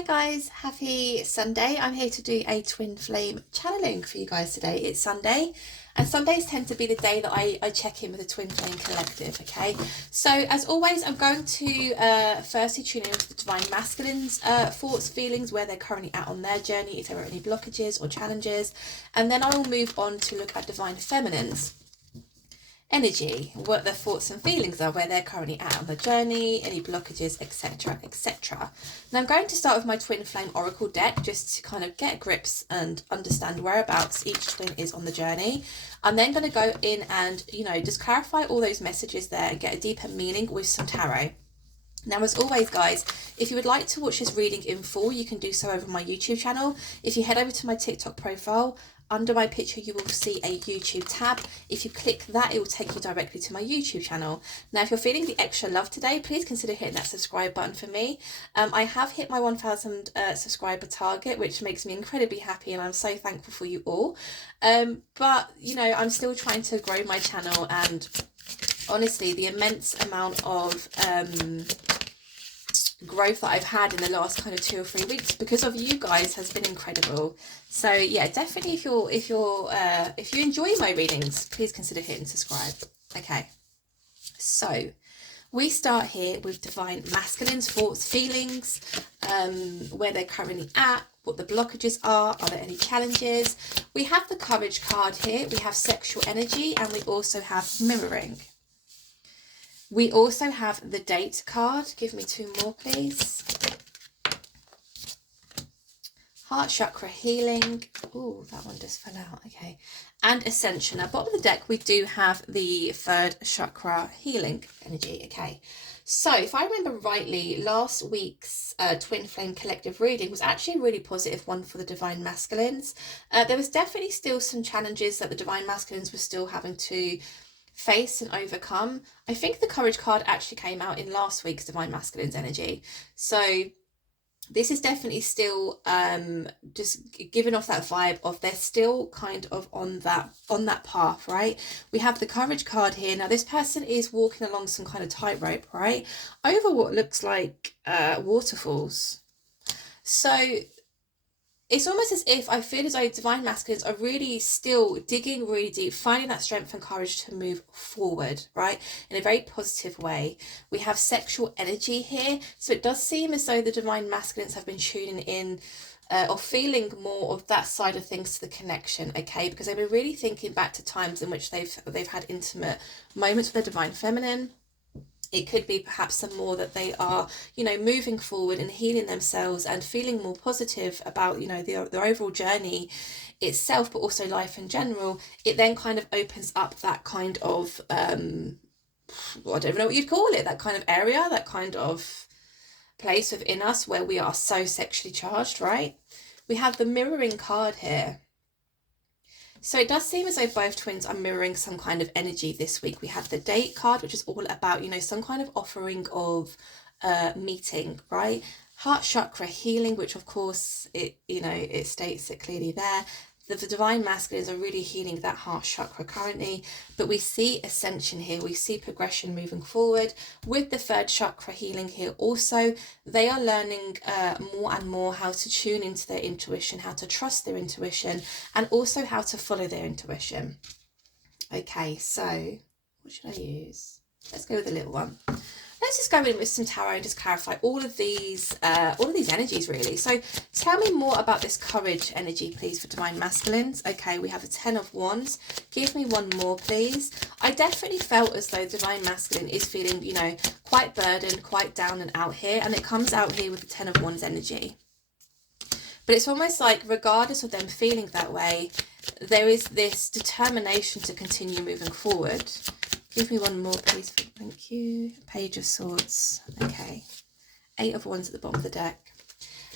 Hi guys, happy Sunday. I'm here to do a twin flame channeling for you guys today. It's Sunday and Sundays tend to be the day that I check in with the twin flame collective, okay? So as always, I'm going to firstly tune in with the divine masculines thoughts, feelings, where they're currently at on their journey, if there are any blockages or challenges, and then I will move on to look at divine feminines energy, what their thoughts and feelings are, where they're currently at on the journey, any blockages, etc, etc. Now I'm going to start with my twin flame oracle deck just to kind of get grips and understand whereabouts each twin is on the journey. I'm then going to go in and just clarify all those messages there and get a deeper meaning with some tarot. Now, as always, guys, if you would like to watch this reading in full, you can do so over my YouTube channel. If you head over to my TikTok profile, under my picture, you will see a YouTube tab. If you click that, it will take you directly to my YouTube channel. Now, if you're feeling the extra love today, please consider hitting that subscribe button for me. I have hit my 1,000 subscriber target, which makes me incredibly happy, and I'm so thankful for you all. But, I'm still trying to grow my channel, and honestly, the immense amount of growth that I've had in the last kind of 2 or 3 weeks because of you guys has been incredible. So yeah, definitely if you enjoy my readings, please consider hitting subscribe. Okay, so we start here with divine masculines, thoughts, feelings, where they're currently at, what the blockages are there any challenges. We have the courage card here, we have sexual energy, and we also have mirroring. We also have the date card. Give me 2 more, please. Heart chakra healing. Oh, that one just fell out. Okay. And ascension. At the bottom of the deck, we do have the 3rd chakra healing energy. Okay. So if I remember rightly, last week's twin flame collective reading was actually a really positive one for the divine masculines. There was definitely still some challenges that the divine masculines were still having to face and overcome. I think the courage card actually came out in last week's divine masculine's energy, so this is definitely still just giving off that vibe of they're still kind of on that path, right? We have the courage card here. Now this person is walking along some kind of tightrope, right, over what looks like waterfalls. So it's almost as if I feel as though divine masculines are really still digging really deep, finding that strength and courage to move forward, right? In a very positive way. We have sexual energy here. So it does seem as though the divine masculines have been tuning in or feeling more of that side of things to the connection, okay? Because they've been really thinking back to times in which they've had intimate moments with the divine feminine. It could be perhaps some more that they are, moving forward and healing themselves and feeling more positive about, their overall journey itself, but also life in general. It then kind of opens up that kind of, I don't even know what you'd call it, that kind of area, that kind of place within us where we are so sexually charged, right? We have the mirroring card here. So it does seem as though both twins are mirroring some kind of energy this week. We have the date card, which is all about, some kind of offering of meeting, right? Heart chakra healing, which of course, it states it clearly there. The divine masculines are really healing that heart chakra currently, but we see ascension here. We see progression moving forward with the 3rd chakra healing here. Also, they are learning more and more how to tune into their intuition, how to trust their intuition, and also how to follow their intuition. Okay, so what should I use? Let's go with a little one. Let's just go in with some tarot and just clarify all of these energies really. So tell me more about this courage energy, please, for divine masculines. Okay, we have a 10 of Wands. Give me 1 more, please. I definitely felt as though divine masculine is feeling, quite burdened, quite down and out here. And it comes out here with the 10 of Wands energy. But it's almost like regardless of them feeling that way, there is this determination to continue moving forward. Give me 1 more, please. Thank you. Page of Swords. Okay. 8 of Wands at the bottom of the deck.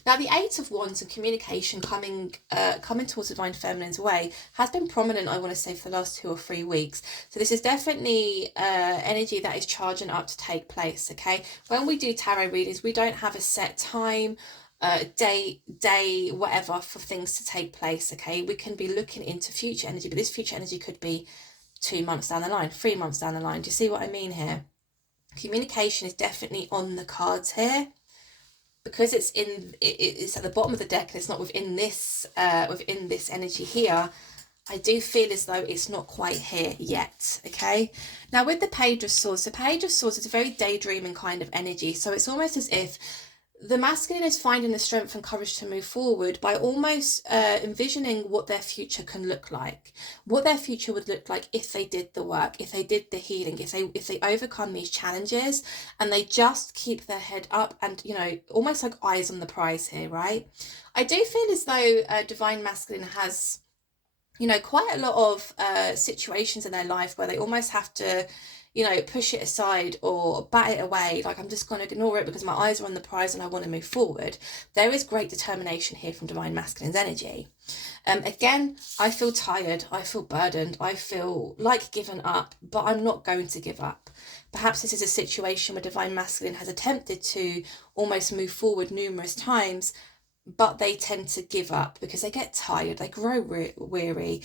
Now, the 8 of Wands and communication coming towards the divine feminine's way has been prominent, I want to say, for the last 2 or 3 weeks. So this is definitely energy that is charging up to take place, okay? When we do tarot readings, we don't have a set time, day, whatever, for things to take place, okay? We can be looking into future energy, but this future energy could be 2 months down the line, 3 months down the line. Do you see what I mean here? Communication is definitely on the cards here. because it's at the bottom of the deck and it's not within this energy here, I do feel as though it's not quite here yet, okay? Now with the Page of Swords, so Page of Swords is a very daydreaming kind of energy. So it's almost as if the masculine is finding the strength and courage to move forward by almost envisioning what their future can look like, what their future would look like if they did the work, if they did the healing, if they overcome these challenges and they just keep their head up and, you know, almost like eyes on the prize here, right? I do feel as though Divine Masculine has, you know, quite a lot of situations in their life where they almost have to, you know, push it aside or bat it away. Like, I'm just going to ignore it because my eyes are on the prize and I want to move forward. There is great determination here from Divine Masculine's energy. Again, I feel tired. I feel burdened. I feel like giving up, but I'm not going to give up. Perhaps this is a situation where Divine Masculine has attempted to almost move forward numerous times, but they tend to give up because they get tired, they grow weary.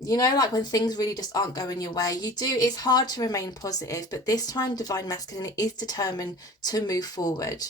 You know, like when things really just aren't going your way, it's hard to remain positive, but this time Divine Masculine is determined to move forward.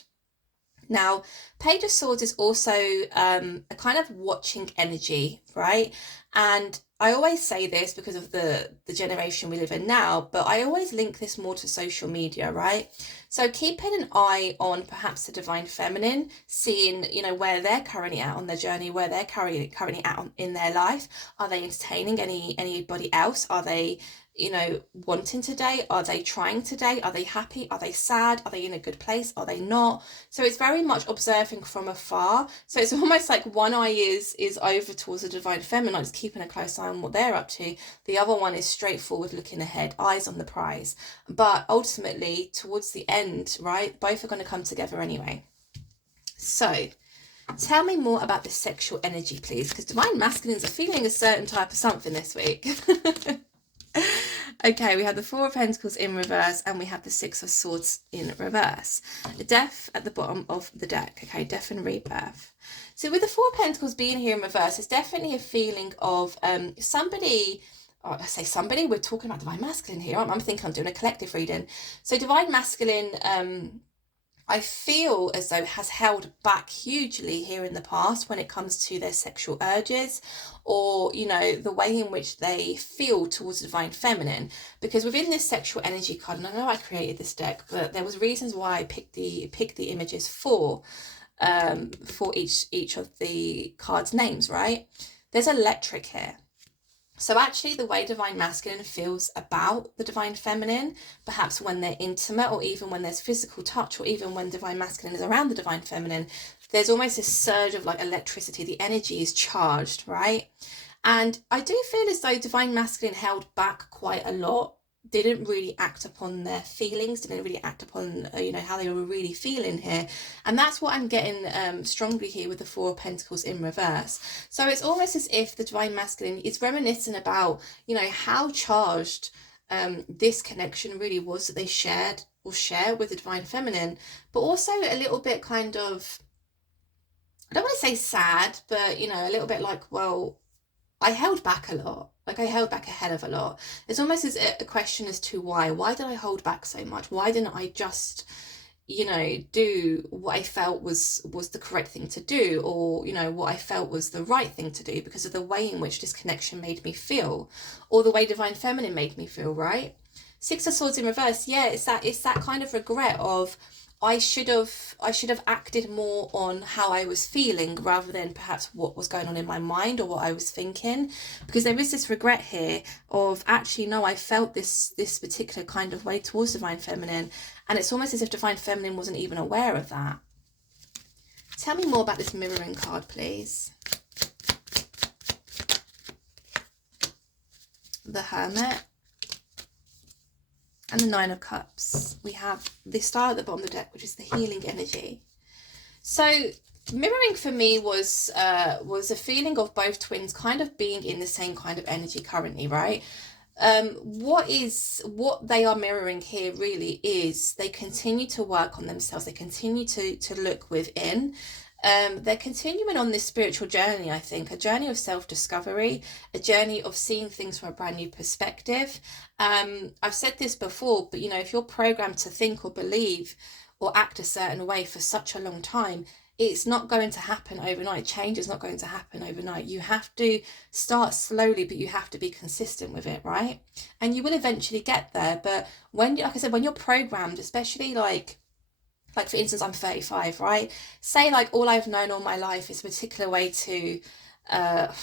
Now, Page of Swords is also a kind of watching energy, right? And I always say this because of the generation we live in now, but I always link this more to social media, right? So keeping an eye on perhaps the Divine Feminine, seeing, you know, where they're currently at on their journey, where they're currently at in their life. Are they entertaining anybody else? Are they, you know, wanting today? Are they trying today? Are they happy? Are they sad? Are they in a good place? Are they not? So it's very much observing from afar. So it's almost like one eye is over towards the Divine Feminine, just keeping a close eye on what they're up to. The other one is straightforward, looking ahead, eyes on the prize. But ultimately, towards the end, right, both are going to come together anyway. So tell me more about the sexual energy, please, because Divine Masculines are feeling a certain type of something this week. Okay, we have the Four of Pentacles in reverse and we have the Six of Swords in reverse. Death at the bottom of the deck. Okay, death and rebirth. So with the Four of Pentacles being here in reverse, it's definitely a feeling of somebody, I say somebody, we're talking about Divine Masculine here. I'm thinking I'm doing a collective reading. So Divine Masculine, I feel as though has held back hugely here in the past when it comes to their sexual urges, or, you know, the way in which they feel towards the Divine Feminine. Because within this sexual energy card, and I know I created this deck, but there was reasons why I picked the images for each of the cards' names, right? There's electric here. So actually the way Divine Masculine feels about the Divine Feminine, perhaps when they're intimate, or even when there's physical touch, or even when Divine Masculine is around the Divine Feminine, there's almost a surge of like electricity. The energy is charged, right? And I do feel as though Divine Masculine held back quite a lot, didn't really act upon their feelings, didn't really act upon, you know, how they were really feeling here. And that's what I'm getting strongly here with the Four of Pentacles in reverse. So it's almost as if the Divine Masculine is reminiscing about, you know, how charged this connection really was that they shared or share with the Divine Feminine, but also a little bit kind of, I don't want to say sad, but, you know, a little bit like, well, I held back a lot. Like, I held back a hell of a lot. It's almost as a question as to why. Why did I hold back so much? Why didn't I just, you know, do what I felt was the correct thing to do, or, you know, what I felt was the right thing to do because of the way in which this connection made me feel, or the way Divine Feminine made me feel, right? Six of Swords in reverse. Yeah, it's that kind of regret of, I should have acted more on how I was feeling rather than perhaps what was going on in my mind or what I was thinking, because there is this regret here of, actually, no, I felt this particular kind of way towards Divine Feminine, and it's almost as if Divine Feminine wasn't even aware of that. Tell me more about this mirroring card, please. The Hermit. And the Nine of Cups. We have the Star at the bottom of the deck, which is the healing energy. So mirroring for me was a feeling of both twins kind of being in the same kind of energy currently, right? What they are mirroring here really is they continue to work on themselves. They continue to look within. They're continuing on this spiritual journey, I think, a journey of self-discovery, a journey of seeing things from a brand new perspective. I've said this before, but, you know, if you're programmed to think or believe or act a certain way for such a long time, it's not going to happen overnight. Change is not going to happen overnight. You have to start slowly, but you have to be consistent with it, right? And you will eventually get there. But when, like I said, when you're programmed, especially like for instance, I'm 35, right? Say like all I've known all my life is a particular way to, I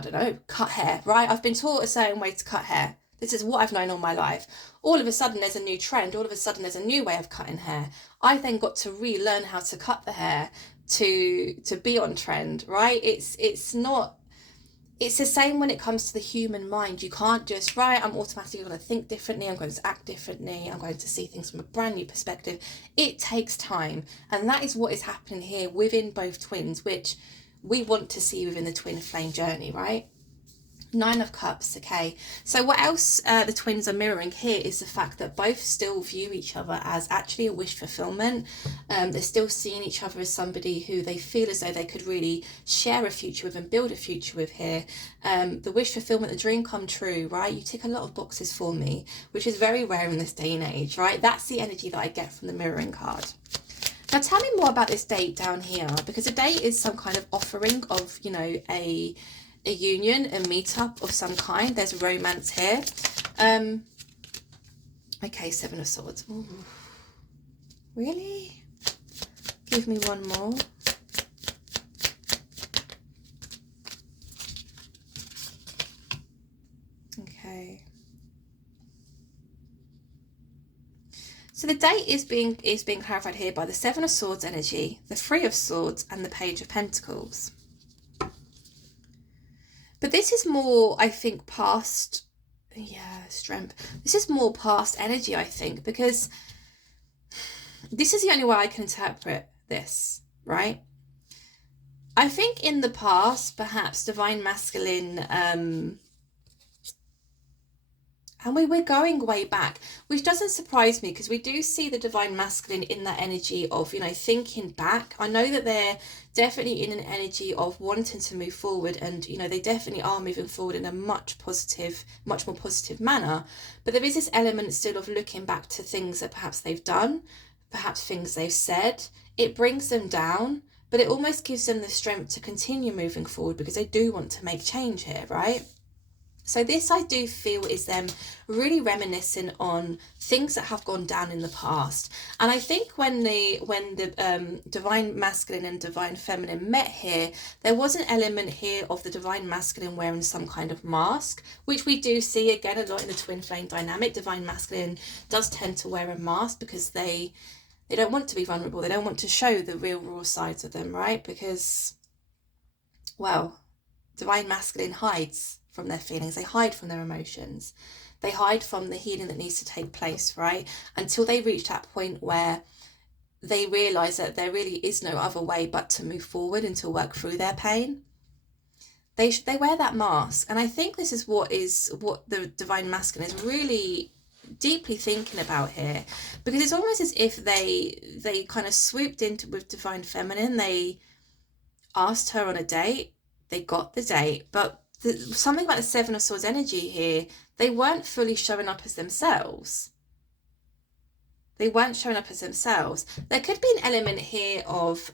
don't know, cut hair, right? I've been taught a certain way to cut hair. This is what I've known all my life. All of a sudden there's a new trend. All of a sudden there's a new way of cutting hair. I then got to relearn how to cut the hair to be on trend, right? It's not, it's the same when it comes to the human mind. You can't just, right, I'm automatically going to think differently, I'm going to act differently, I'm going to see things from a brand new perspective. It takes time. And that is what is happening here within both twins, which we want to see within the twin flame journey, right? Nine of Cups, okay. So what else the twins are mirroring here is the fact that both still view each other as actually a wish fulfillment. They're still seeing each other as somebody who they feel as though they could really share a future with and build a future with here. The wish fulfillment, the dream come true, right? You tick a lot of boxes for me, which is very rare in this day and age, right? That's the energy that I get from the mirroring card. Now tell me more about this date down here, because a date is some kind of offering of, you know, a union, a meetup of some kind. There's romance here. Okay, Seven of Swords. Ooh. Really? Give me one more. Okay. So the date is being clarified here by the Seven of Swords energy, the Three of Swords, and the Page of Pentacles. But this is more, I think, past, yeah, strength. This is more past energy, I think, because this is the only way I can interpret this, right? I think in the past, perhaps Divine Masculine, and we're going way back, which doesn't surprise me because we do see the Divine Masculine in that energy of, you know, thinking back. I know that they're definitely in an energy of wanting to move forward, and, you know, they definitely are moving forward in a much more positive manner. But there is this element still of looking back to things that perhaps they've done, perhaps things they've said. It brings them down, but it almost gives them the strength to continue moving forward because they do want to make change here, right? So this, I do feel, is them really reminiscing on things that have gone down in the past. And I think when the Divine Masculine and Divine Feminine met here, there was an element here of the Divine Masculine wearing some kind of mask, which we do see again a lot in the twin flame dynamic. Divine Masculine does tend to wear a mask because they don't want to be vulnerable. They don't want to show the real raw sides of them, right? Because, well, Divine Masculine hides from their feelings, they hide from their emotions, they hide from the healing that needs to take place, right? Until they reach that point where they realize that there really is no other way but to move forward and to work through their pain. They wear that mask, and I think this is what the Divine Masculine is really deeply thinking about here, because it's almost as if they kind of swooped into with Divine Feminine. They asked her on a date, they got the date, but something about the Seven of Swords energy here, they weren't fully showing up as themselves. They weren't showing up as themselves. There could be an element here of,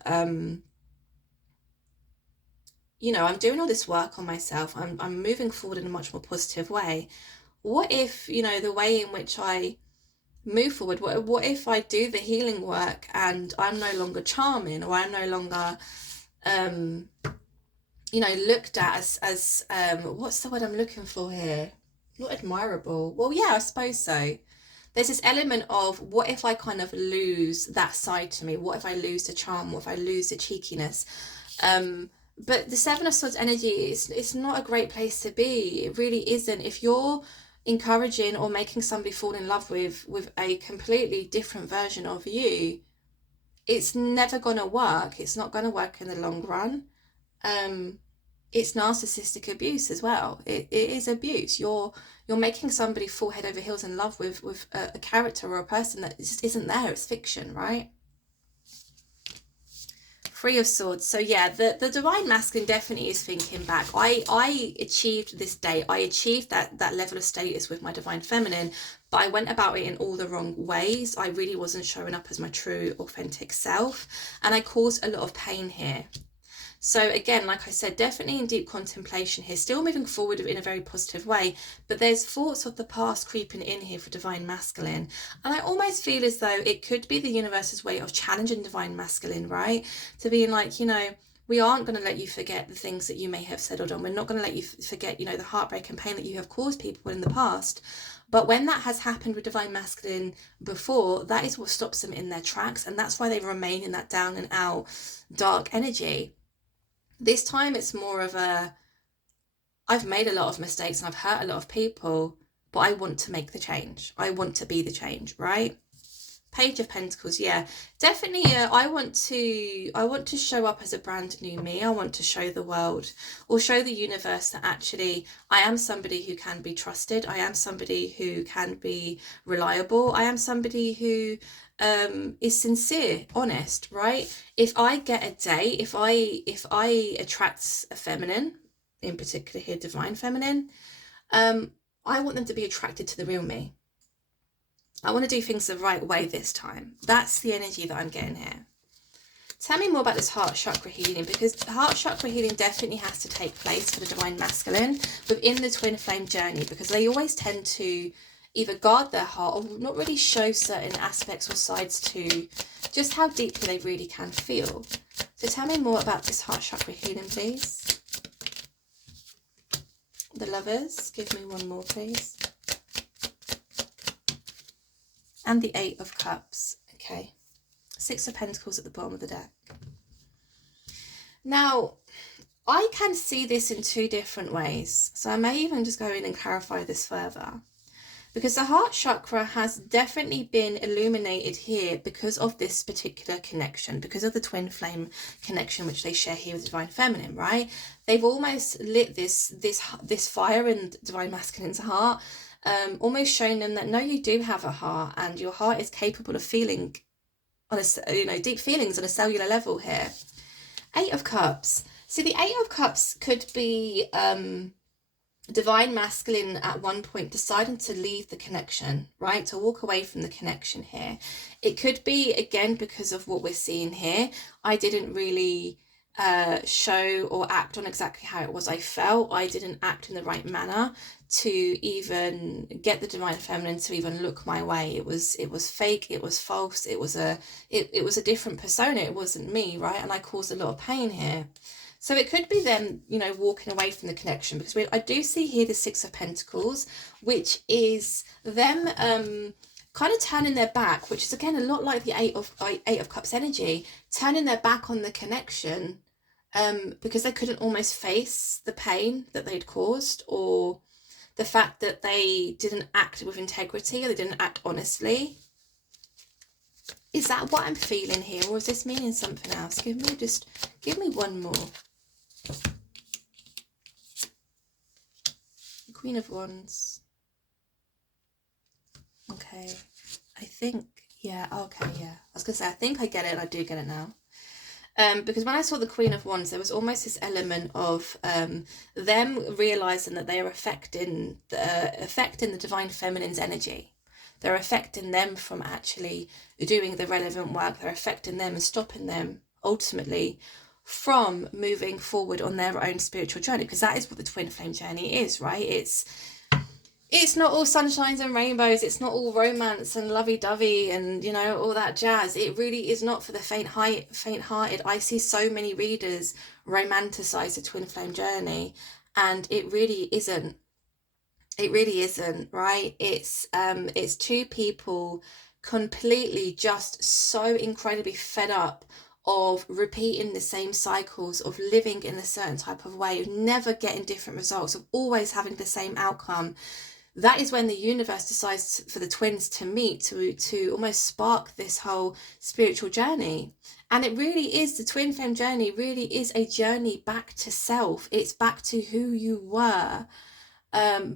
you know, I'm doing all this work on myself. I'm moving forward in a much more positive way. What if, you know, the way in which I move forward, what if I do the healing work and I'm no longer charming, or I'm no longer, you know, looked at as what's the word I'm looking for here? Not admirable. Well, yeah, I suppose so. There's this element of, what if I kind of lose that side to me? What if I lose the charm? What if I lose the cheekiness? But the Seven of Swords energy, it's not a great place to be. It really isn't. If you're encouraging or making somebody fall in love with a completely different version of you, it's never going to work. It's not going to work in the long run. It's narcissistic abuse as well. It is abuse. You're making somebody fall head over heels in love with a character or a person that just isn't there. It's fiction, right? Three of Swords. So yeah, the Divine Masculine definitely is thinking back. I achieved this day. I achieved that level of status with my Divine Feminine, but I went about it in all the wrong ways. I really wasn't showing up as my true, authentic self, and I caused a lot of pain here. So again, like I said, definitely in deep contemplation here, still moving forward in a very positive way, but there's thoughts of the past creeping in here for Divine Masculine. And I almost feel as though it could be the universe's way of challenging Divine Masculine, right? To being like, you know, we aren't going to let you forget the things that you may have said or done. We're not going to let you forget, you know, the heartbreak and pain that you have caused people in the past. But when that has happened with Divine Masculine before, that is what stops them in their tracks. And that's why they remain in that down and out dark energy. This time it's more of a, I've made a lot of mistakes and I've hurt a lot of people, but I want to make the change. I want to be the change, right? Page of Pentacles, yeah, definitely. I want to show up as a brand new me. I want to show the world or show the universe that actually I am somebody who can be trusted. I am somebody who can be reliable. I am somebody who is sincere, honest, right? If I get a date, if I attract a feminine, in particular here, Divine Feminine, I want them to be attracted to the real me. I want to do things the right way this time. That's the energy that I'm getting here. Tell me more about this heart chakra healing, because heart chakra healing definitely has to take place for the Divine Masculine within the twin flame journey, because they always tend to either guard their heart or not really show certain aspects or sides to just how deeply they really can feel. So tell me more about this heart chakra healing, please. The Lovers, give me one more, please. And the Eight of Cups. Okay. Six of Pentacles at the bottom of the deck. Now, I can see this in two different ways. So I may even just go in and clarify this further. Because the heart chakra has definitely been illuminated here because of this particular connection, because of the twin flame connection which they share here with Divine Feminine, right? They've almost lit this fire in Divine Masculine's heart, almost showing them that no, you do have a heart, and your heart is capable of feeling on a, you know, deep feelings on a cellular level here. Eight of Cups. See, the Eight of Cups could be Divine Masculine at one point deciding to leave the connection, right? To walk away from the connection here. It could be, again, because of what we're seeing here. I didn't really show or act on exactly how it was I felt. I didn't act in the right manner to even get the Divine Feminine to even look my way. It was fake, it was false, it was a different persona. It wasn't me, right? And I caused a lot of pain here. So it could be them, you know, walking away from the connection, because I do see here the Six of Pentacles, which is them kind of turning their back, which is again a lot like the Eight of Cups energy, turning their back on the connection because they couldn't almost face the pain that they'd caused, or the fact that they didn't act with integrity, or they didn't act honestly. Is that what I'm feeling here, or is this meaning something else? Give me one more. Queen of Wands. Okay, I think, yeah, okay, yeah. I was going to say, I think I get it, and I do get it now. Because when I saw the Queen of Wands, there was almost this element of them realising that they are affecting the Divine Feminine's energy. They're affecting them from actually doing the relevant work. They're affecting them and stopping them, ultimately, from moving forward on their own spiritual journey, because that is what the twin flame journey is, right? It's not all sunshines and rainbows. It's not all romance and lovey-dovey and, you know, all that jazz. It really is not for the faint-hearted. I see so many readers romanticize the twin flame journey, and it really isn't. It really isn't, right? It's two people completely just so incredibly fed up of repeating the same cycles, of living in a certain type of way, of never getting different results, of always having the same outcome. That is when the universe decides for the twins to meet, to almost spark this whole spiritual journey. And it really is, the twin flame journey really is a journey back to self. It's back to who you were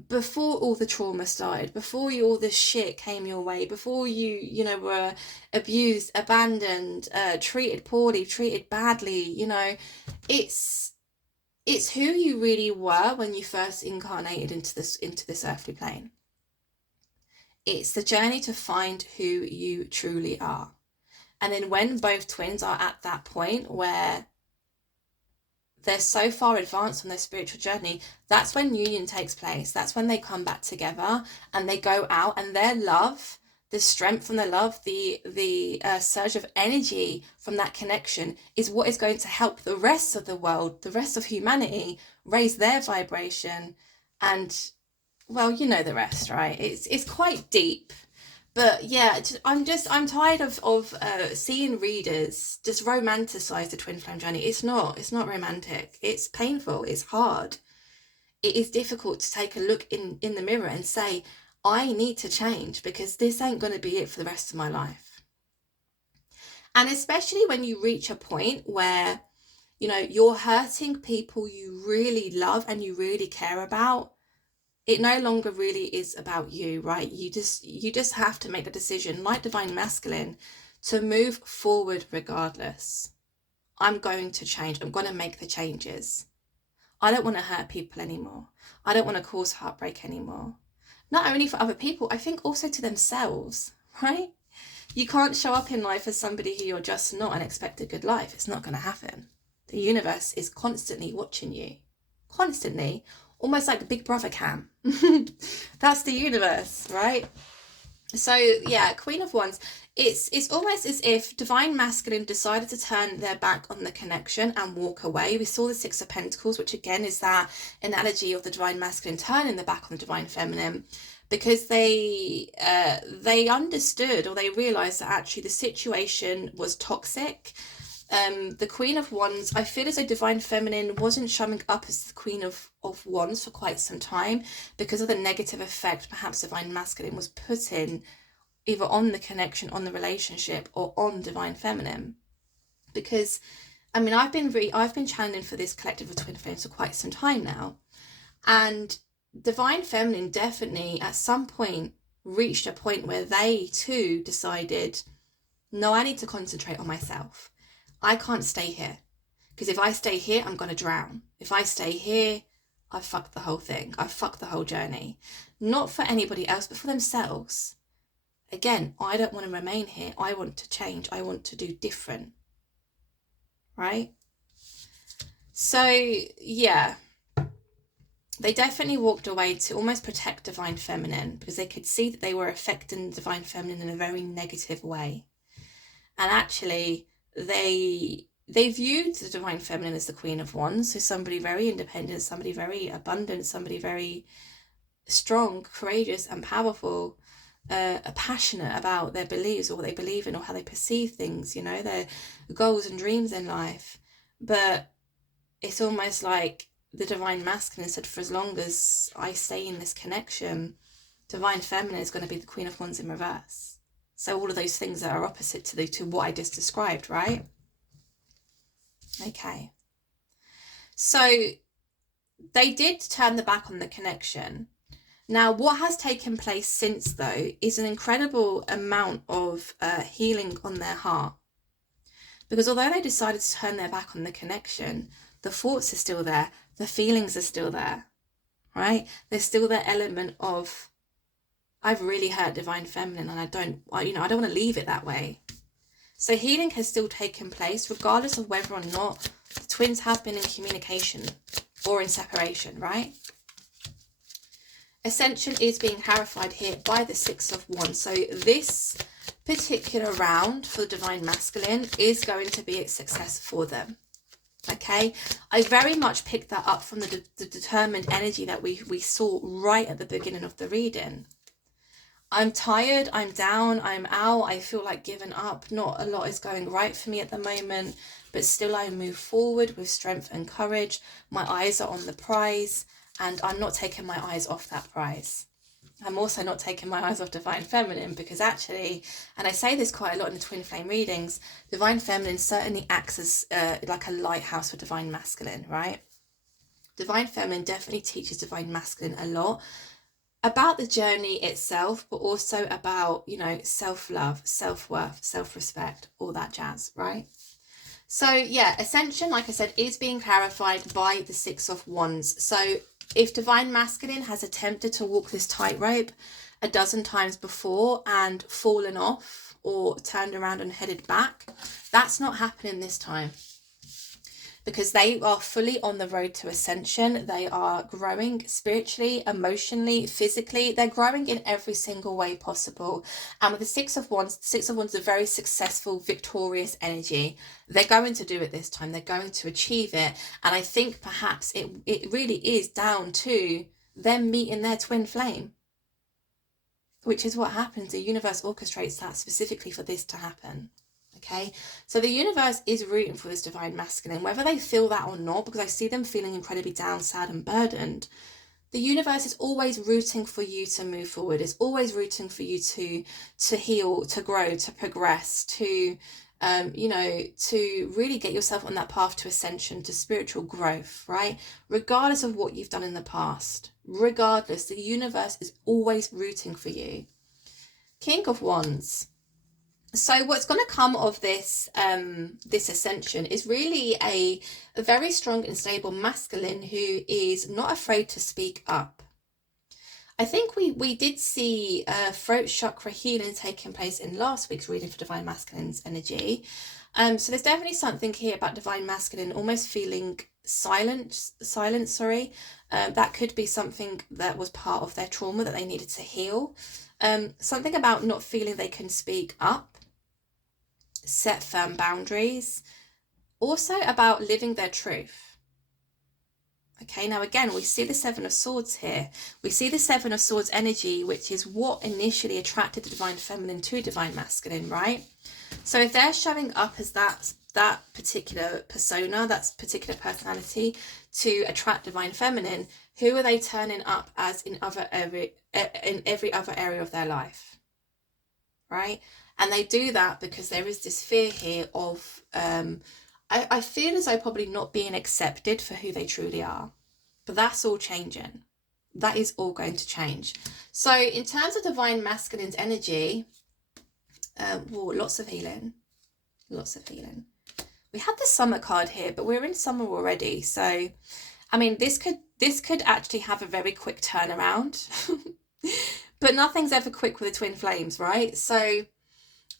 before all the trauma started, before all this shit came your way, before you know, were abused, abandoned, treated poorly, treated badly, you know, it's who you really were when you first incarnated into this earthly plane. It's the journey to find who you truly are. And then when both twins are at that point where they're so far advanced on their spiritual journey, that's when union takes place. That's when they come back together and they go out, and their love, the strength from their love, the surge of energy from that connection is what is going to help the rest of the world, the rest of humanity, raise their vibration. And, well, you know the rest, right? It's quite deep. But yeah, I'm tired of seeing readers just romanticize the twin flame journey. It's not romantic. It's painful. It's hard. It is difficult to take a look in the mirror and say, I need to change, because this ain't going to be it for the rest of my life. And especially when you reach a point where, you know, you're hurting people you really love and you really care about. It no longer really is about you, right? You just have to make the decision, like Divine Masculine, to move forward regardless. I'm going to change. I'm going to make the changes. I don't want to hurt people anymore. I don't want to cause heartbreak anymore. Not only for other people, I think also to themselves, right? You can't show up in life as somebody who you're just not and expect a good life. It's not going to happen. The universe is constantly watching you. Constantly. Almost like Big Brother cam. That's the universe, right? So yeah, Queen of Wands, it's almost as if Divine Masculine decided to turn their back on the connection and walk away. We saw the Six of Pentacles, which again is that analogy of the Divine Masculine turning their back on the Divine Feminine, because they understood, or they realized that actually the situation was toxic. The Queen of Wands, I feel as though Divine Feminine wasn't showing up as the Queen of Wands for quite some time because of the negative effect perhaps Divine Masculine was putting either on the connection, on the relationship, or on Divine Feminine. Because, I mean, I've been channeling for this collective of twin flames for quite some time now, and Divine Feminine definitely at some point reached a point where they too decided, no, I need to concentrate on myself. I can't stay here, because if I stay here, I'm going to drown. If I stay here, I've fucked the whole thing. I've fucked the whole journey. Not for anybody else, but for themselves. Again, I don't want to remain here. I want to change. I want to do different. Right? So, yeah. They definitely walked away to almost protect Divine Feminine, because they could see that they were affecting Divine Feminine in a very negative way. And actually, they viewed the Divine Feminine as the Queen of Wands, so somebody very independent, somebody very abundant, somebody very strong, courageous and powerful, passionate about their beliefs or what they believe in or how they perceive things, you know, their goals and dreams in life. But it's almost like the Divine Masculine said, for as long as I stay in this connection, Divine Feminine is going to be the Queen of Wands in reverse. So all of those things that are opposite to what I just described, right? Okay. So they did turn the back on the connection. Now, what has taken place since, though, is an incredible amount of healing on their heart. Because although they decided to turn their back on the connection, the thoughts are still there. The feelings are still there, right? There's still that element of, I've really hurt Divine Feminine and I don't want to leave it that way. So healing has still taken place, regardless of whether or not the twins have been in communication or in separation, right? Ascension is being clarified here by the Six of Wands. So this particular round for the Divine Masculine is going to be a success for them. Okay, I very much picked that up from the determined energy that we saw right at the beginning of the reading. I'm tired, I'm down, I'm out, I feel like giving up. Not a lot is going right for me at the moment, but still I move forward with strength and courage. My eyes are on the prize, and I'm not taking my eyes off that prize. I'm also not taking my eyes off Divine Feminine, because actually, and I say this quite a lot in the Twin Flame readings, Divine Feminine certainly acts as like a lighthouse for Divine Masculine, right? Divine Feminine definitely teaches Divine Masculine a lot about the journey itself, but also about, you know, self-love, self-worth, self-respect, all that jazz, right? So yeah, Ascension, like I said, is being clarified by the Six of Wands. So if Divine Masculine has attempted to walk this tightrope a dozen times before and fallen off or turned around and headed back, that's not happening this time, because they are fully on the road to ascension. They are growing spiritually, emotionally, physically. They're growing in every single way possible. And with the Six of Wands is a very successful, victorious energy. They're going to do it this time. They're going to achieve it. And I think perhaps it really is down to them meeting their twin flame, which is what happens. The universe orchestrates that specifically for this to happen. Okay, so the universe is rooting for this Divine Masculine, whether they feel that or not, because I see them feeling incredibly down, sad and burdened. The universe is always rooting for you to move forward. It's always rooting for you to heal, to grow, to progress, to you know, to really get yourself on that path to ascension, to spiritual growth, right? Regardless of what you've done in the past, regardless, the universe is always rooting for you. King of Wands. So what's going to come of this this ascension is really a very strong and stable masculine who is not afraid to speak up. I think we did see throat chakra healing taking place in last week's reading for Divine Masculine's energy. So there's definitely something here about Divine Masculine almost feeling silent, sorry. That could be something that was part of their trauma that they needed to heal. Something about not feeling they can speak up, set firm boundaries, also about living their truth. Okay, now again, we see the Seven of Swords here. We see the Seven of Swords energy, which is what initially attracted the Divine Feminine to Divine Masculine, right? So if they're showing up as that particular persona, that particular personality to attract Divine Feminine, who are they turning up as in every other area of their life, right? And they do that because there is this fear here of, I feel as though probably not being accepted for who they truly are. But that's all changing. That is all going to change. So in terms of Divine Masculine's energy, lots of healing. Lots of healing. We had the summer card here, but we're in summer already. So, I mean, this could actually have a very quick turnaround. But nothing's ever quick with the twin flames, right? So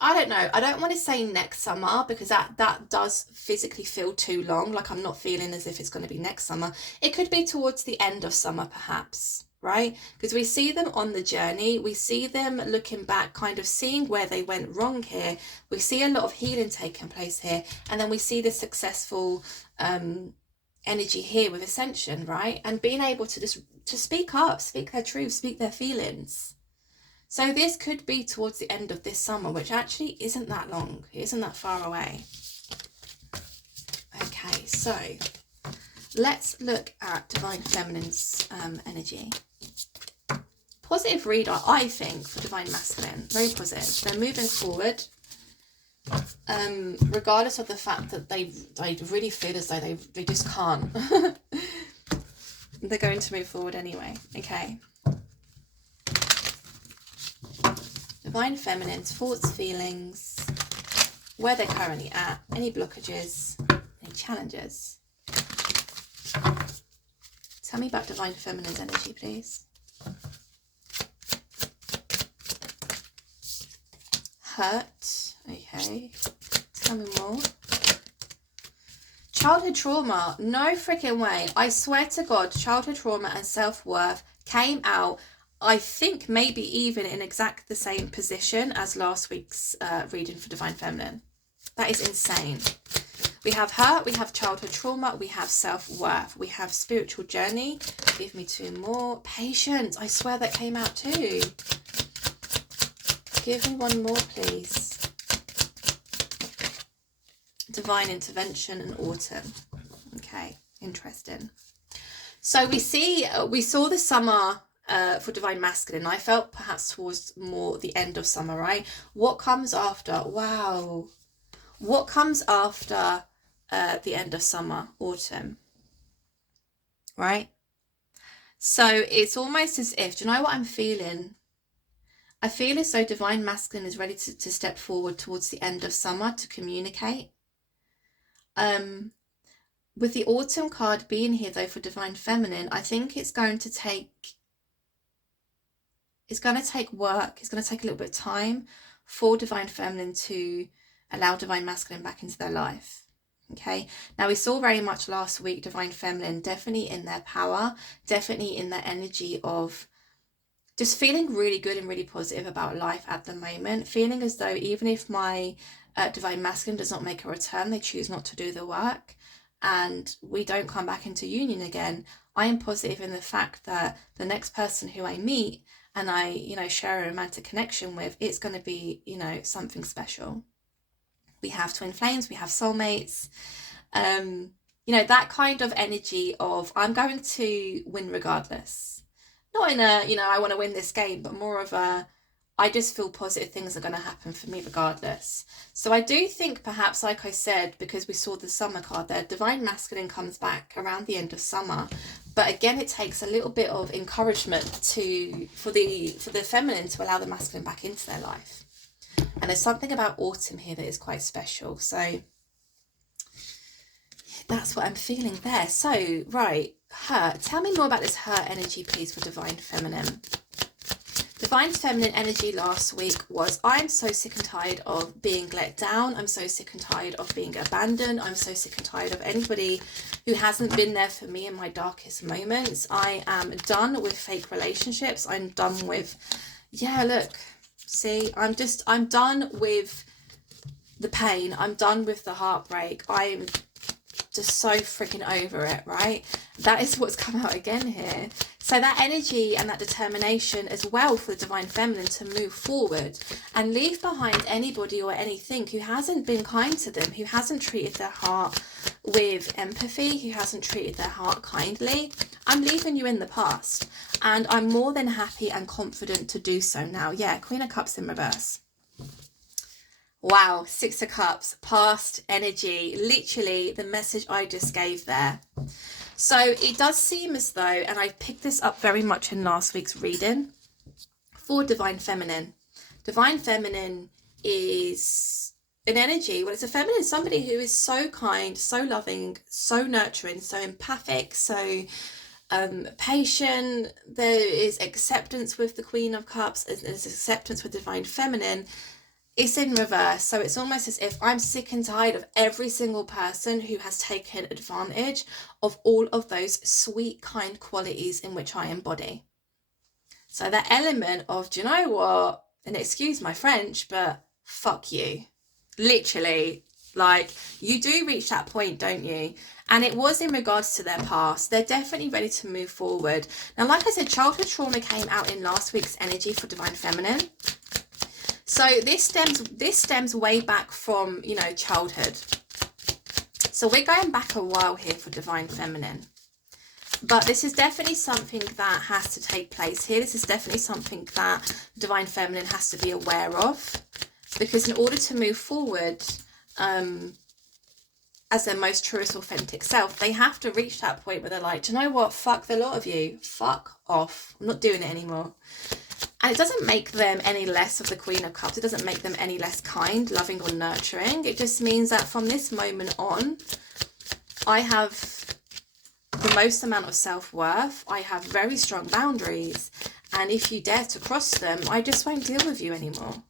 I don't know. I don't want to say next summer because that does physically feel too long. Like I'm not feeling as if it's going to be next summer. It could be towards the end of summer perhaps, right? Because we see them on the journey. We see them looking back, kind of seeing where they went wrong here. We see a lot of healing taking place here. And then we see the successful energy here with ascension, right? And being able to to speak up, speak their truth, speak their feelings. So this could be towards the end of this summer, which actually isn't that long. It isn't that far away. Okay, so let's look at Divine Feminine's energy. Positive reader, I think, for Divine Masculine. Very positive. They're moving forward. Regardless of the fact that they really feel as though they just can't. They're going to move forward anyway. Okay. Divine Feminine's thoughts, feelings, where they're currently at, any blockages, any challenges. Tell me about Divine Feminine's energy, please. Hurt. Okay. Tell me more. Childhood trauma. No freaking way. I swear to God, childhood trauma and self-worth came out, I think maybe even in exact the same position as last week's reading for Divine Feminine. That is insane. We have hurt, we have childhood trauma, we have self-worth, we have spiritual journey. Give me two more. Patience. I swear that came out too. Give me one more, please. Divine intervention and autumn. Okay, interesting. So we saw the summer for Divine Masculine. I felt perhaps towards more the end of summer, right? What comes after? Wow. What comes after the end of summer? Autumn. right? So it's almost as if, do you know what I'm feeling? I feel as though Divine Masculine is ready to step forward towards the end of summer to communicate. With the Autumn card being here though for Divine Feminine, I think it's going to take work, it's going to take a little bit of time for Divine Feminine to allow Divine Masculine back into their life. Okay, now we saw very much last week Divine Feminine definitely in their power, definitely in their energy of just feeling really good and really positive about life at the moment, feeling as though even if my Divine Masculine does not make a return, they choose not to do the work, and we don't come back into union again, I am positive in the fact that the next person who I meet and I, you know, share a romantic connection with, it's going to be, you know, something special. We have twin flames, we have soulmates, you know, that kind of energy of I'm going to win regardless. Not in a, you know, I want to win this game, but more of a, I just feel positive things are going to happen for me regardless. So I do think perhaps, like I said, because we saw the summer card there, Divine Masculine comes back around the end of summer. But again, it takes a little bit of encouragement for the feminine to allow the masculine back into their life. And there's something about autumn here that is quite special. So that's what I'm feeling there. So, right, hurt. Tell me more about this hurt energy, please, for Divine Feminine. Divine Feminine energy last week was, I'm so sick and tired of being let down. I'm so sick and tired of being abandoned. I'm so sick and tired of anybody who hasn't been there for me in my darkest moments. I am done with fake relationships. I'm done with, yeah, look, see, I'm done with the pain. I'm done with the heartbreak. I'm just so freaking over it, right? That is what's come out again here. So that energy and that determination as well for the Divine Feminine to move forward and leave behind anybody or anything who hasn't been kind to them, who hasn't treated their heart with empathy, who hasn't treated their heart kindly. I'm leaving you in the past, and I'm more than happy and confident to do so now. Yeah, Queen of Cups in reverse. Wow, Six of Cups, past energy, literally the message I just gave there. So it does seem as though, and I picked this up very much in last week's reading, for Divine Feminine. Divine Feminine is an energy, well, it's a feminine, somebody who is so kind, so loving, so nurturing, so empathic, so patient. There is acceptance with the Queen of Cups, there's acceptance with Divine Feminine. It's in reverse, so it's almost as if I'm sick and tired of every single person who has taken advantage of all of those sweet, kind qualities in which I embody. So that element of, do you know what, and excuse my French, but fuck you. Literally, like, you do reach that point, don't you? And it was in regards to their past. They're definitely ready to move forward. Now, like I said, childhood trauma came out in last week's energy for Divine Feminine. So this stems way back from, you know, childhood. So we're going back a while here for Divine Feminine. But this is definitely something that has to take place here. This is definitely something that Divine Feminine has to be aware of. Because in order to move forward as their most truest, authentic self, they have to reach that point where they're like, do you know what? Fuck the lot of you. Fuck off. I'm not doing it anymore. And it doesn't make them any less of the Queen of Cups. It doesn't make them any less kind, loving, or nurturing. It just means that from this moment on, I have the most amount of self-worth. I have very strong boundaries. And if you dare to cross them, I just won't deal with you anymore.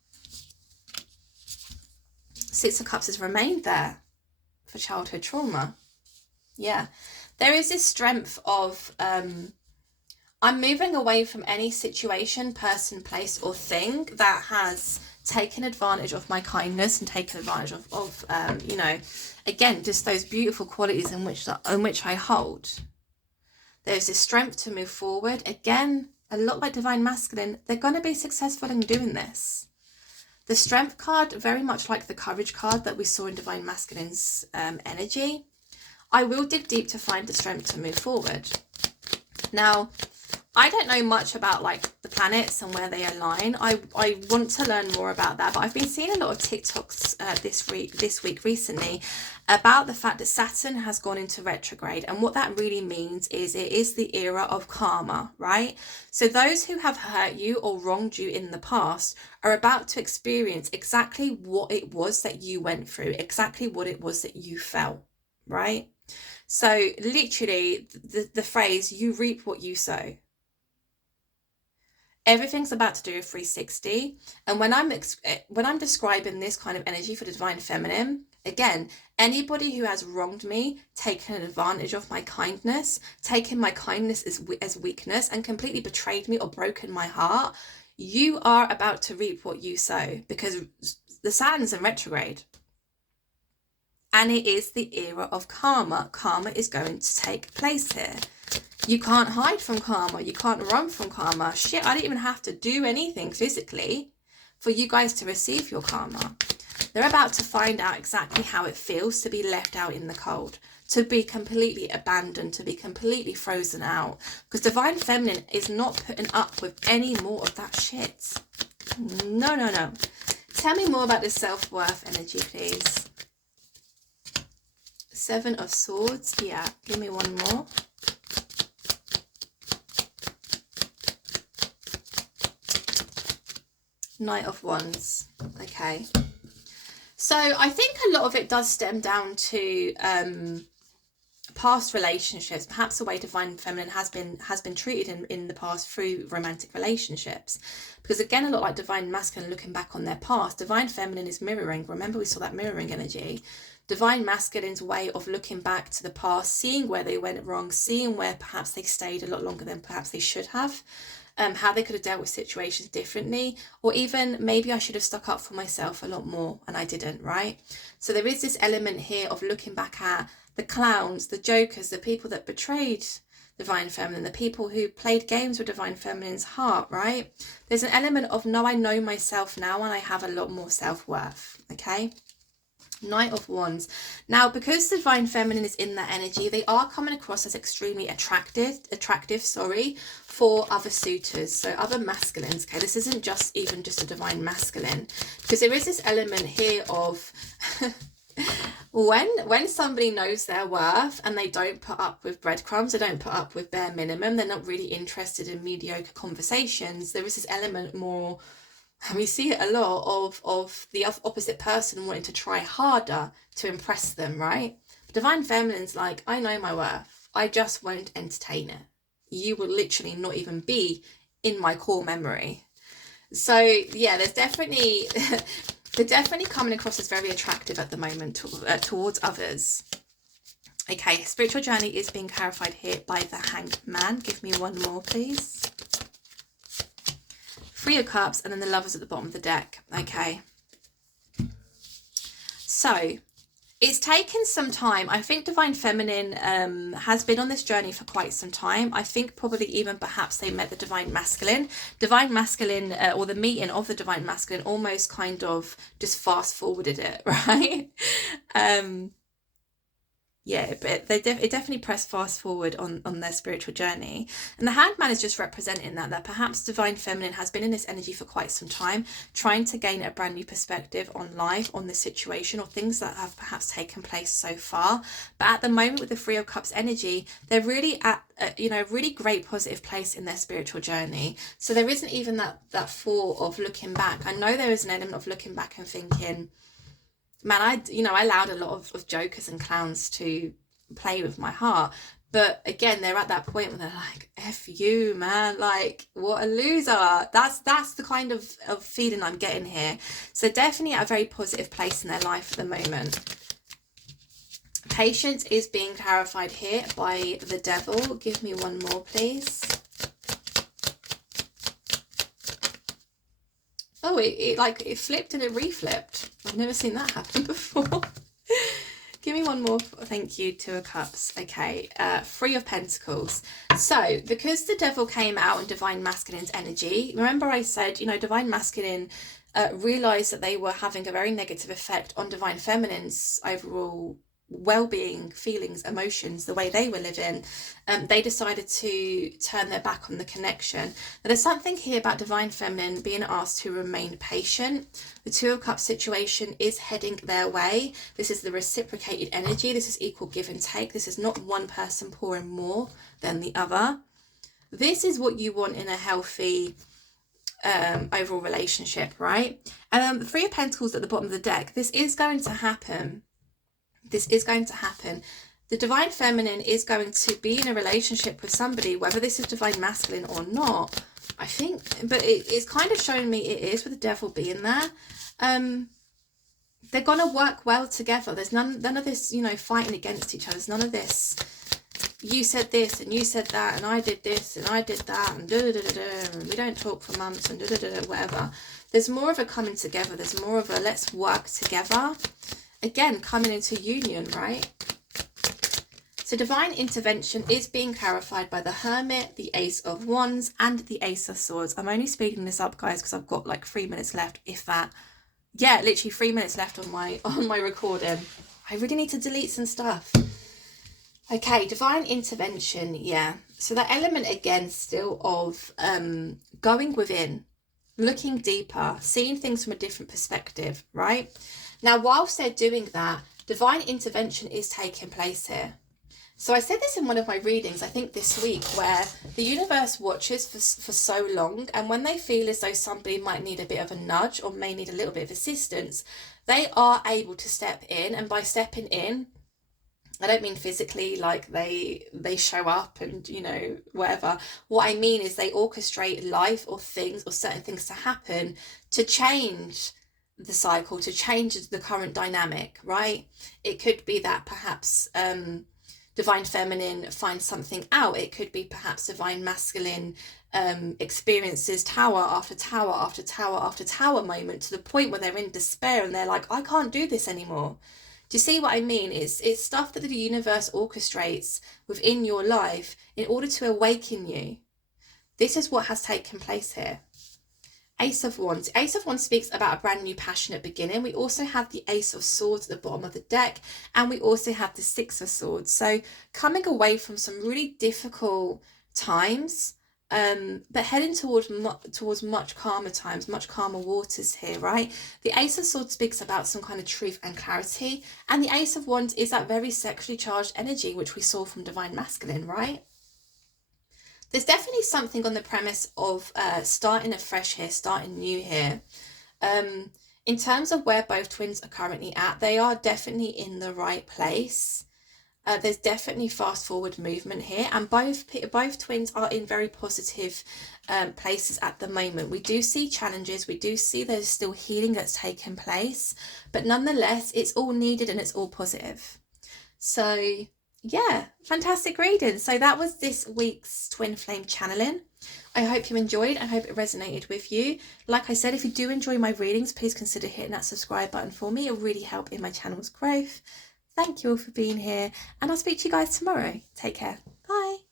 Six of Cups has remained there for childhood trauma. Yeah. There is this strength of... I'm moving away from any situation, person, place, or thing that has taken advantage of my kindness and taken advantage of you know, again, just those beautiful qualities in which I hold. There's this strength to move forward. Again, a lot like Divine Masculine, they're going to be successful in doing this. The Strength card, very much like the Courage card that we saw in Divine Masculine's energy. I will dig deep to find the strength to move forward. Now, I don't know much about like the planets and where they align. I want to learn more about that, but I've been seeing a lot of TikToks this week recently about the fact that Saturn has gone into retrograde, and what that really means is it is the era of karma, right? So those who have hurt you or wronged you in the past are about to experience exactly what it was that you went through, exactly what it was that you felt, right? So literally the phrase, you reap what you sow. Everything's about to do a 360. And when I'm describing this kind of energy for the divine feminine, again, anybody who has wronged me, taken advantage of my kindness, taken my kindness as weakness, and completely betrayed me or broken my heart, you are about to reap what you sow, because the Saturn's in retrograde. And it is the era of karma. Karma is going to take place here. You can't hide from karma. You can't run from karma. Shit, I didn't even have to do anything physically for you guys to receive your karma. They're about to find out exactly how it feels to be left out in the cold, to be completely abandoned, to be completely frozen out. Because divine feminine is not putting up with any more of that shit. No, no, no. Tell me more about this self-worth energy, please. Seven of Swords. Yeah, give me one more. Knight of Wands. Okay. So I think a lot of it does stem down to past relationships, perhaps the way divine feminine has been treated in the past through romantic relationships. Because again, a lot like divine masculine, looking back on their past, divine feminine is mirroring. Remember, we saw that mirroring energy. Divine masculine's way of looking back to the past, seeing where they went wrong, seeing where perhaps they stayed a lot longer than perhaps they should have. How they could have dealt with situations differently, or even maybe I should have stuck up for myself a lot more and I didn't, right? So there is this element here of looking back at the clowns, the jokers, the people that betrayed divine feminine, the people who played games with divine feminine's heart, right? There's an element of, no, I know myself now and I have a lot more self-worth, okay? Knight of Wands. Now, because the divine feminine is in that energy, they are coming across as extremely attractive, for other suitors, so other masculines. Okay, this isn't just a divine masculine, because there is this element here of when somebody knows their worth and they don't put up with breadcrumbs, they don't put up with bare minimum, they're not really interested in mediocre conversations. There is this element more, and we see it a lot, of the opposite person wanting to try harder to impress them, right? Divine feminine's like, I know my worth. I just won't entertain it. You will literally not even be in my core memory. So yeah, they're definitely coming across as very attractive at the moment towards others. Okay, spiritual journey is being clarified here by the Hanged Man. Give me one more, please. Three of Cups, and then the Lovers at the bottom of the deck. Okay. So it's taken some time. I think divine feminine has been on this journey for quite some time. I think probably even perhaps they met the divine masculine. Divine masculine, or the meeting of the divine masculine, almost kind of just fast forwarded it, right? Yeah, but it definitely pressed fast forward on their spiritual journey. And the Hanged Man is just representing that perhaps divine feminine has been in this energy for quite some time, trying to gain a brand new perspective on life, on the situation, or things that have perhaps taken place so far. But at the moment, with the Three of Cups energy, they're really at a really great positive place in their spiritual journey. So there isn't even that thought of looking back. I know there is an element of looking back and thinking, man, I allowed a lot of jokers and clowns to play with my heart. But again, they're at that point where they're like, F you, man, like, what a loser. That's the kind of feeling I'm getting here. So definitely at a very positive place in their life at the moment. Patience is being clarified here by the Devil. Give me one more, please. Oh, it flipped and it reflipped. I've never seen that happen before. Give me one more. Thank you. Two of Cups. Okay. Three of Pentacles. So, because the Devil came out in divine masculine's energy, remember I said, divine masculine realised that they were having a very negative effect on divine feminine's overall well-being, feelings, emotions, the way they were living, they decided to turn their back on the connection. Now, there's something here about Divine Feminine being asked to remain patient. The Two of Cups situation is heading their way. This is the reciprocated energy. This is equal give and take. This is not one person pouring more than the other. This is what you want in a healthy overall relationship, right? The Three of Pentacles at the bottom of the deck. This is going to happen. This is going to happen. The Divine Feminine is going to be in a relationship with somebody, whether this is Divine Masculine or not, I think, but it's kind of showing me it is, with the Devil being there. They're going to work well together. There's none of this, you know, fighting against each other. There's none of this, you said this and you said that and I did this and I did that and and we don't talk for months and whatever. There's more of a coming together. There's more of a let's work together. Again, coming into union, right? So divine intervention is being clarified by the Hermit, the Ace of Wands, and the Ace of Swords. I'm only speeding this up, guys, because I've got like 3 minutes left, if that. Yeah, literally 3 minutes left on my recording. I really need to delete some stuff. Okay, divine intervention, yeah. So that element again still of going within, looking deeper, seeing things from a different perspective, right? Now, whilst they're doing that, divine intervention is taking place here. So I said this in one of my readings, I think this week, where the universe watches for so long, and when they feel as though somebody might need a bit of a nudge or may need a little bit of assistance, they are able to step in. And by stepping in, I don't mean physically, like they show up and, you know, whatever. What I mean is they orchestrate life or things or certain things to happen to change the cycle, to change the current dynamic, right? It could be that perhaps divine feminine finds something out. It could be perhaps divine masculine experiences tower after tower after tower after tower moment, to the point where they're in despair and they're like, I can't do this anymore. Do you see what I mean? It's stuff that the universe orchestrates within your life in order to awaken you. This is what has taken place here. Ace of Wands. Ace of Wands speaks about a brand new passionate beginning. We also have the Ace of Swords at the bottom of the deck, and we also have the Six of Swords. So coming away from some really difficult times, but heading towards much calmer times, much calmer waters here, right? The Ace of Swords speaks about some kind of truth and clarity, and the Ace of Wands is that very sexually charged energy which we saw from Divine Masculine, right? There's definitely something on the premise of starting afresh here, starting new here. In terms of where both twins are currently at, they are definitely in the right place. There's definitely fast forward movement here, and both twins are in very positive places at the moment. We do see challenges, we do see there's still healing that's taken place, but nonetheless, it's all needed and it's all positive. So yeah, fantastic reading. So that was this week's twin flame channeling. I hope you enjoyed. I hope it resonated with you. Like I said, if you do enjoy my readings, please consider hitting that subscribe button for me. It'll really help in my channel's growth. Thank you all for being here, and I'll speak to you guys tomorrow. Take care. Bye.